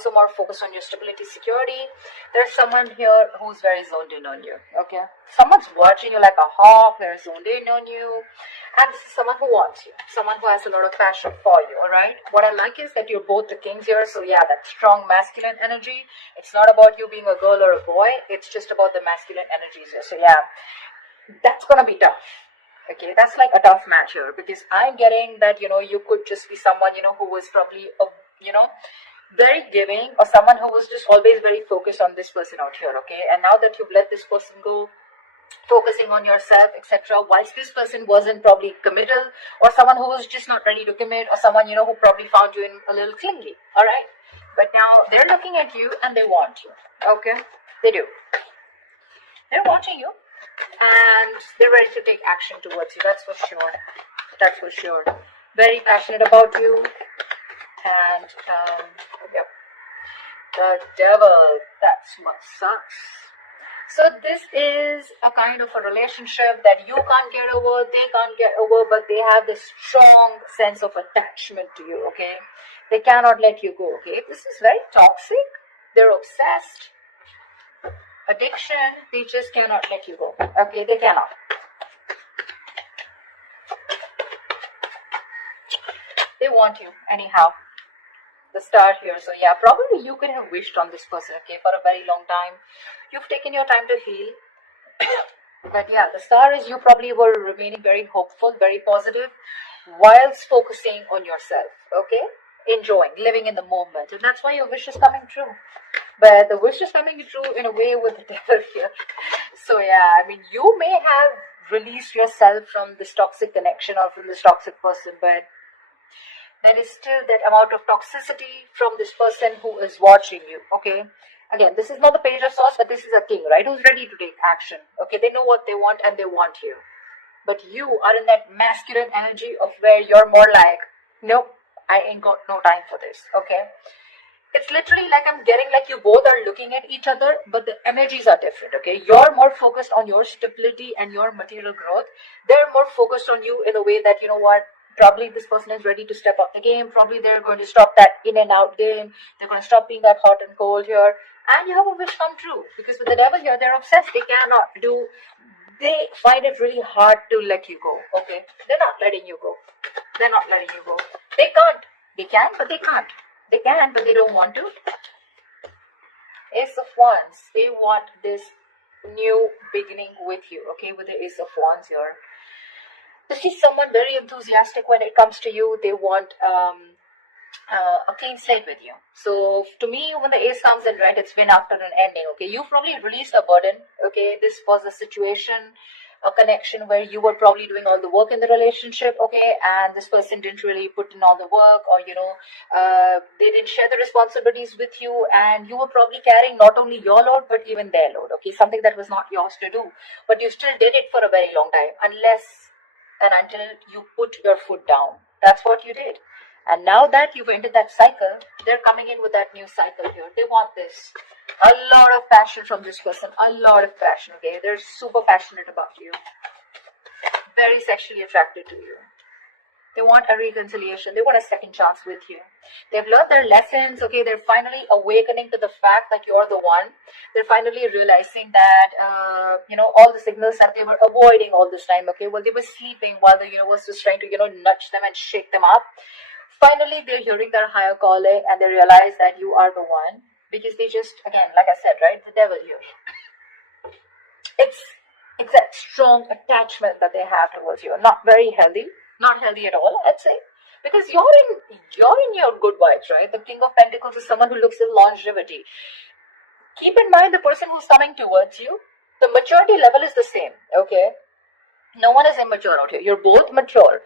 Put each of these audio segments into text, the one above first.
also more focused on your stability, security. There's someone here who's very zoned in on you, okay? Someone's watching you like a hawk, they're zoned in on you. And this is someone who wants you, someone who has a lot of passion for you, alright? What I like is that you're both the kings here, so yeah, that strong masculine energy. It's not about you being a girl or a boy, it's just about the masculine energies here. So yeah, that's gonna be tough. Okay, that's like a tough match here, because I'm getting that, you could just be someone, who was probably, very giving, or someone who was just always very focused on this person out here, okay? And now that you've let this person go, focusing on yourself, etc., whilst this person wasn't probably committal, or someone who was just not ready to commit, or someone, who probably found you in a little clingy, alright? But now they're looking at you and they want you, okay? They do. They're watching you. And they're ready to take action towards you. That's for sure. That's for sure. Very passionate about you. And yep, the devil. That's what sucks. So this is a kind of a relationship that you can't get over, they can't get over, but they have this strong sense of attachment to you. Okay, they cannot let you go. Okay, this is very toxic. They're obsessed. Addiction, they just cannot let you go. Okay, they cannot. They want you anyhow. The star here. So yeah, probably you could have wished on this person, okay, for a very long time. You've taken your time to heal. But yeah, the star is you probably were remaining very hopeful, very positive, whilst focusing on yourself, okay? Enjoying, living in the moment. And that's why your wish is coming true. But the wish is coming true in a way with the devil here. So yeah, I mean, you may have released yourself from this toxic connection or from this toxic person, but there is still that amount of toxicity from this person who is watching you, okay? Again, this is not the page of swords, but this is a king, right? Who's ready to take action, okay? They know what they want and they want you. But you are in that masculine energy of where you're more like, nope, I ain't got no time for this, okay? It's literally like I'm getting like you both are looking at each other, but the energies are different, okay? You're more focused on your stability and your material growth. They're more focused on you in a way that, you know what, probably this person is ready to step up the game. Probably they're going to stop that in and out game. They're going to stop being that hot and cold here. And you have a wish come true. Because with the devil here, they're obsessed. They find it really hard to let you go, okay? They're not letting you go. They're not letting you go. They can't. They can, but they can't. They can, but they don't want to. Ace of Wands. They want this new beginning with you, okay? With the Ace of Wands here. This is someone very enthusiastic when it comes to you. They want a clean slate with you. So to me, when the ace comes in, right, it's been after an ending, okay? You probably released a burden, okay? This was a situation, a connection where you were probably doing all the work in the relationship, okay? And this person didn't really put in all the work, or, they didn't share the responsibilities with you, and you were probably carrying not only your load, but even their load, okay? Something that was not yours to do. But you still did it for a very long time, until you put your foot down. That's what you did. And now that you've ended that cycle, they're coming in with that new cycle here. They want this. A lot of passion from this person. A lot of passion, okay? They're super passionate about you. Very sexually attracted to you. They want a reconciliation. They want a second chance with you. They've learned their lessons, okay? They're finally awakening to the fact that you're the one. They're finally realizing that, all the signals that they were avoiding all this time, okay? Well, they were sleeping while the universe was trying to, nudge them and shake them up. Finally, they're hearing their higher calling and they realize that you are the one. Because they just, again, like I said, right, the devil here. It's that strong attachment that they have towards you. Not very healthy. Not healthy at all, I'd say. Because you're in your good vibes, right? The King of Pentacles is someone who looks at longevity. Keep in mind the person who's coming towards you, the maturity level is the same, okay? No one is immature out here. You're both mature.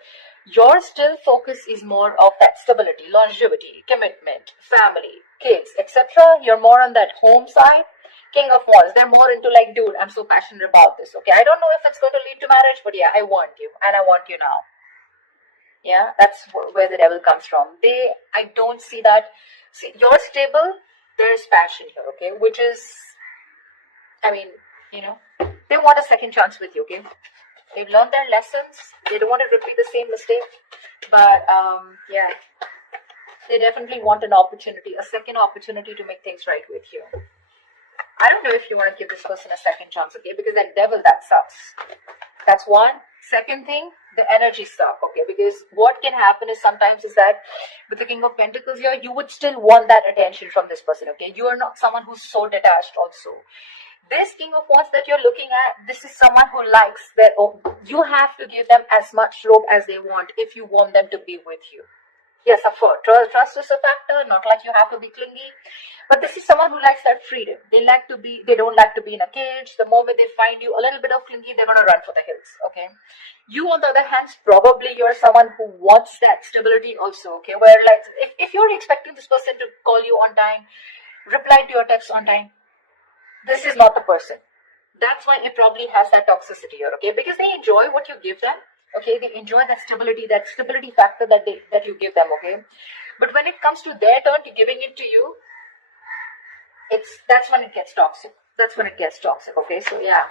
Your still focus is more of that stability, longevity, commitment, family, kids, etc. You're more on that home side. King of Wands, they're more into like, dude, I'm so passionate about this, okay? I don't know if it's going to lead to marriage, but yeah, I want you, and I want you now. Yeah, that's where the devil comes from. I don't see that. See, you're stable, there's passion here, okay? Which is, they want a second chance with you, okay? They've learned their lessons. They don't want to repeat the same mistake. But, yeah. They definitely want an opportunity, a second opportunity to make things right with you. I don't know if you want to give this person a second chance, okay? Because that devil, that sucks. That's one. Second thing, the energy stuff, okay? Because what can happen is sometimes is that with the King of Pentacles here, you would still want that attention from this person, okay? You are not someone who's so detached also. This King of Wands that you're looking at, this is someone who likes their own. You have to give them as much rope as they want if you want them to be with you. Yes, of course, trust is a factor, not like you have to be clingy. But this is someone who likes that freedom. They don't like to be in a cage. The moment they find you a little bit of clingy, they're going to run for the hills, okay? You, on the other hand, probably you're someone who wants that stability also, okay? Where, like, if you're expecting this person to call you on time, reply to your text on time, this is not the person. That's why it probably has that toxicity here, okay? Because they enjoy what you give them, okay? They enjoy that stability factor that you give them, okay? But when it comes to their turn to giving it to you, that's when it gets toxic. Okay? So yeah.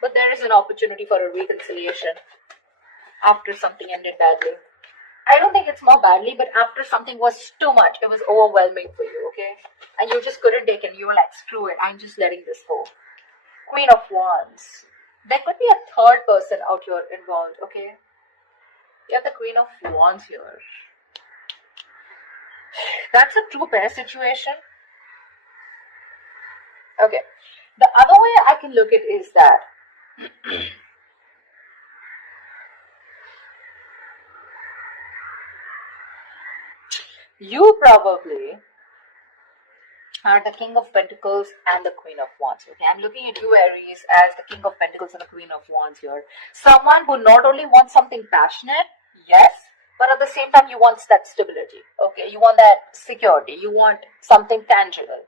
But there is an opportunity for a reconciliation after something ended badly. I don't think it's more badly, but after something was too much, it was overwhelming for you, okay? And you just couldn't take it. You were like, screw it, I'm just letting this go. Queen of Wands. There could be a third person out here involved, okay? You have the Queen of Wands here. That's a true pair situation. Okay. The other way I can look at it is that you probably are the King of Pentacles and the Queen of Wands. Okay, I'm looking at you, Aries, as the King of Pentacles and the Queen of Wands here. Someone who not only wants something passionate, yes, but at the same time you want that stability. Okay, you want that security. You want something tangible.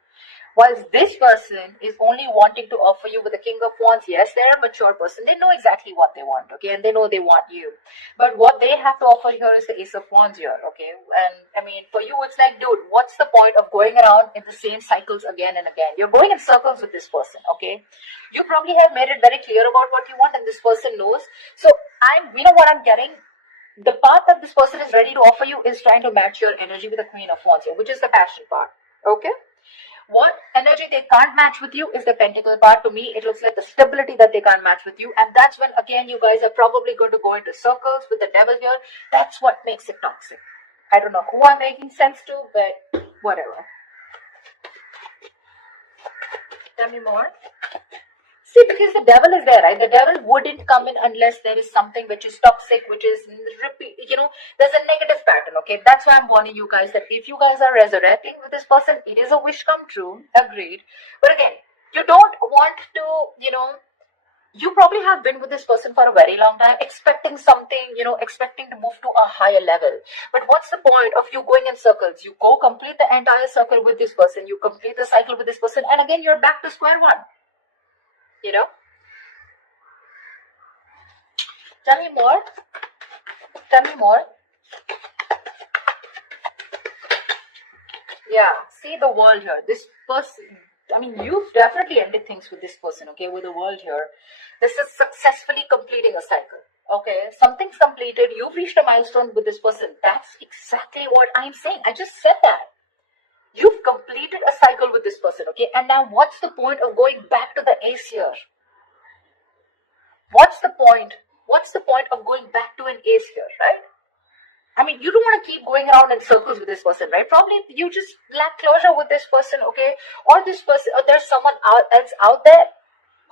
Whilst this person is only wanting to offer you with the King of Wands, yes, they're a mature person. They know exactly what they want, okay? And they know they want you. But what they have to offer here is the Ace of Wands here, okay? And, I mean, for you, it's like, dude, what's the point of going around in the same cycles again and again? You're going in circles with this person, okay? You probably have made it very clear about what you want, and this person knows. So, you know what I'm getting? The part that this person is ready to offer you is trying to match your energy with the Queen of Wands here, which is the passion part, okay? What energy they can't match with you is the pentacle part. To me, it looks like the stability that they can't match with you. And that's when, again, you guys are probably going to go into circles with the devil here. That's what makes it toxic. I don't know who I'm making sense to, but whatever. Tell me more. See, because the devil is there, right? The devil wouldn't come in unless there is something which is toxic, which is, there's a negative pattern, okay? That's why I'm warning you guys that if you guys are resurrecting with this person, it is a wish come true, agreed. But again, you don't want to, you probably have been with this person for a very long time, expecting something, expecting to move to a higher level. But what's the point of you going in circles? You go complete the entire circle with this person, you complete the cycle with this person, and again, you're back to square one. Tell me more. Yeah, see the world here. This person, you've definitely ended things with this person, okay, with the world here. This is successfully completing a cycle, okay? Something's completed. You've reached a milestone with this person. That's exactly what I'm saying. I just said that. You've completed a cycle with this person, okay? And now what's the point of going back to the ace here? What's the point? What's the point of going back to an ace here, right? You don't want to keep going around in circles with this person, right? Probably you just lack closure with this person, okay? Or this person, or there's someone else out there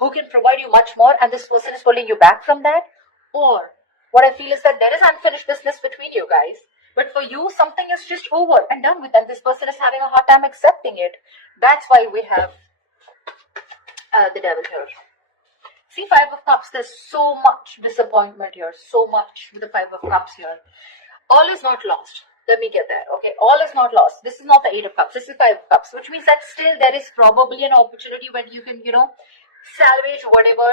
who can provide you much more, and this person is pulling you back from that. Or what I feel is that there is unfinished business between you guys. But for you, something is just over and done with, and this person is having a hard time accepting it. That's why we have the devil here. See, Five of Cups, there's so much disappointment here, so much with the Five of Cups here. All is not lost. Let me get there, okay? All is not lost. This is not the Eight of Cups. This is Five of Cups, which means that still there is probably an opportunity when you can, salvage whatever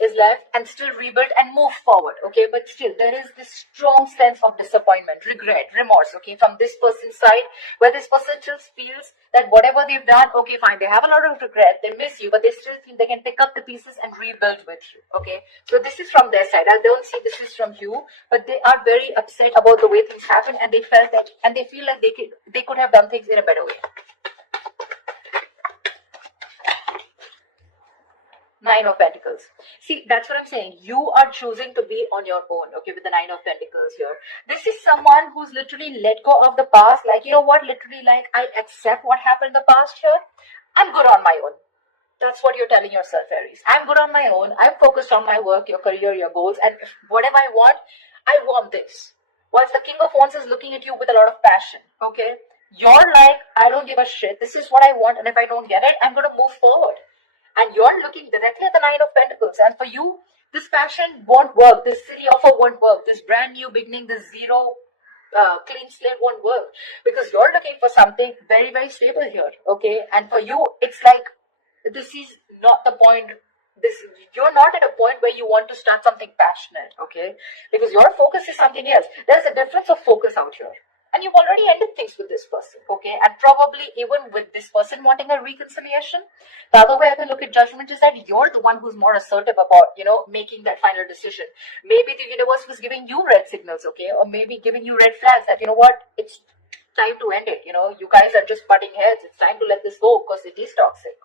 is left and still rebuild and move forward, okay? But still, there is this strong sense of disappointment, regret, remorse, okay, from this person's side, where this person still feels that whatever they've done, okay, fine, they have a lot of regret, they miss you, but they still think they can pick up the pieces and rebuild with you, okay? So this is from their side. I don't see this is from you, but they are very upset about the way things happen, and they felt that, and they feel like they could have done things in a better way. Nine of Pentacles. See, that's what I'm saying. You are choosing to be on your own, okay, with the Nine of Pentacles here. This is someone who's literally let go of the past. Like, you know what, literally, like, I accept what happened in the past here. I'm good on my own. That's what you're telling yourself, Aries. I'm good on my own. I'm focused on my work, your career, your goals, and whatever I want this. Whilst the King of Wands is looking at you with a lot of passion, okay? You're like, I don't give a shit. This is what I want, and if I don't get it, I'm going to move forward. And you're looking directly at the Nine of Pentacles. And for you, this passion won't work. This city offer won't work. This brand new beginning, this zero clean slate won't work. Because you're looking for something very, very stable here. Okay. And for you, it's like, this is not the point. You're not at a point where you want to start something passionate. Okay. Because your focus is something else. There's a difference of focus out here. And you've already ended things with this person, okay? And probably even with this person wanting a reconciliation, the other way I can look at judgment is that you're the one who's more assertive about, making that final decision. Maybe the universe was giving you red signals, okay? Or maybe giving you red flags that, you know what, it's time to end it, you guys are just butting heads. It's time to let this go because it is toxic.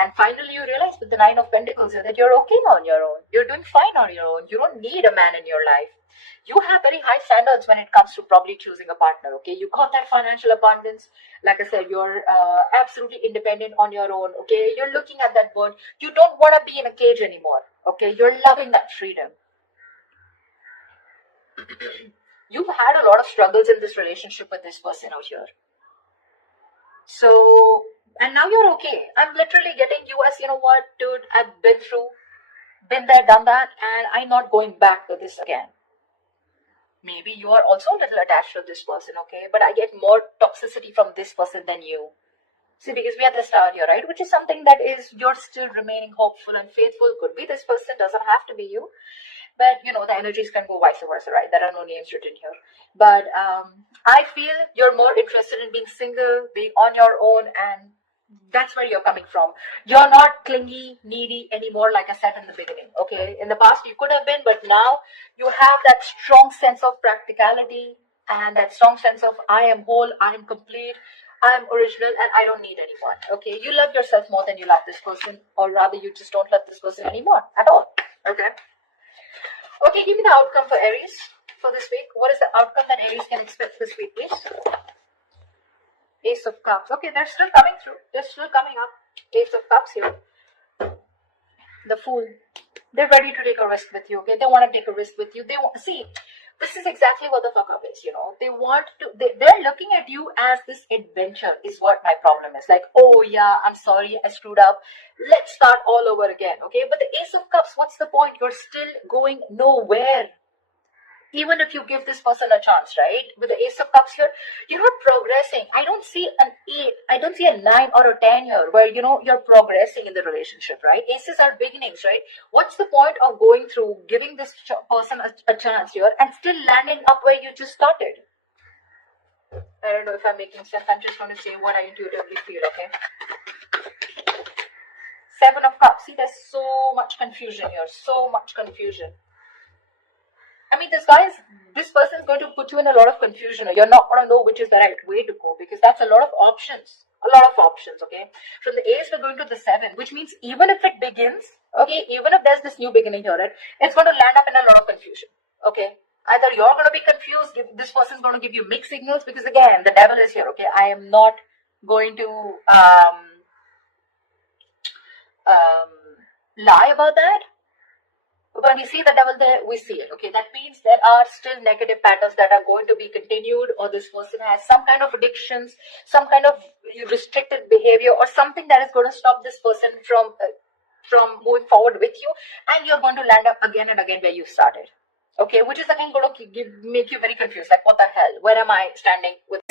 And finally, you realize with the Nine of Pentacles that you're okay on your own. You're doing fine on your own. You don't need a man in your life. You have very high standards when it comes to probably choosing a partner, okay? You got that financial abundance. Like I said, you're absolutely independent on your own, okay? You're looking at that bird. You don't want to be in a cage anymore, okay? You're loving that freedom. You've had a lot of struggles in this relationship with this person out here. So, and now you're okay. I'm literally getting you as, you know what, dude, I've been there, done that, and I'm not going back to this again. Maybe you are also a little attached to this person, okay? But I get more toxicity from this person than you. See, because we have the star here, right? Which is something that is, you're still remaining hopeful and faithful. Could be this person, doesn't have to be you. But, the energies can go vice versa, right? There are no names written here. But I feel you're more interested in being single, being on your own, and that's where you're coming from. You're not clingy, needy anymore, like I said in the beginning, okay? In the past, you could have been, but now you have that strong sense of practicality and that strong sense of I am whole, I am complete, I am original, and I don't need anyone, okay? You love yourself more than you love this person, or rather, you just don't love this person anymore at all, okay? Okay, give me the outcome for Aries for this week. What is the outcome that Aries can expect this week, please? Ace of Cups. Okay, they're still coming through. They're still coming up. Ace of Cups here. The Fool. They're ready to take a risk with you, okay? They want to take a risk with you. See, this is exactly what the fuck up is, they're looking at you as this adventure is what my problem is. Like, oh yeah, I'm sorry, I screwed up. Let's start all over again, okay? But the Ace of Cups, what's the point? You're still going nowhere. Even if you give this person a chance, right? With the Ace of Cups here, you're not progressing. I don't see an 8, I don't see a 9 or a 10 here where, you're progressing in the relationship, right? Aces are beginnings, right? What's the point of going through, giving this person a chance here and still landing up where you just started? I don't know if I'm making sense. I'm just going to say what I intuitively feel, okay? 7 of Cups. See, there's so much confusion here. So much confusion. I mean, this person is going to put you in a lot of confusion. You're not going to know which is the right way to go because that's a lot of options. A lot of options, okay? From the Ace, we're going to the 7, which means even if it begins, okay, even if there's this new beginning here, right, it's going to land up in a lot of confusion, okay? Either you're going to be confused, this person's going to give you mixed signals because, again, the devil is here, okay? I am not going to lie about that. When we see the devil there, we see it, okay? That means there are still negative patterns that are going to be continued, or this person has some kind of addictions, some kind of restricted behavior, or something that is going to stop this person from moving forward with you, and you're going to land up again and again where you started, okay? Which is again going to make you very confused, like what the hell? Where am I standing with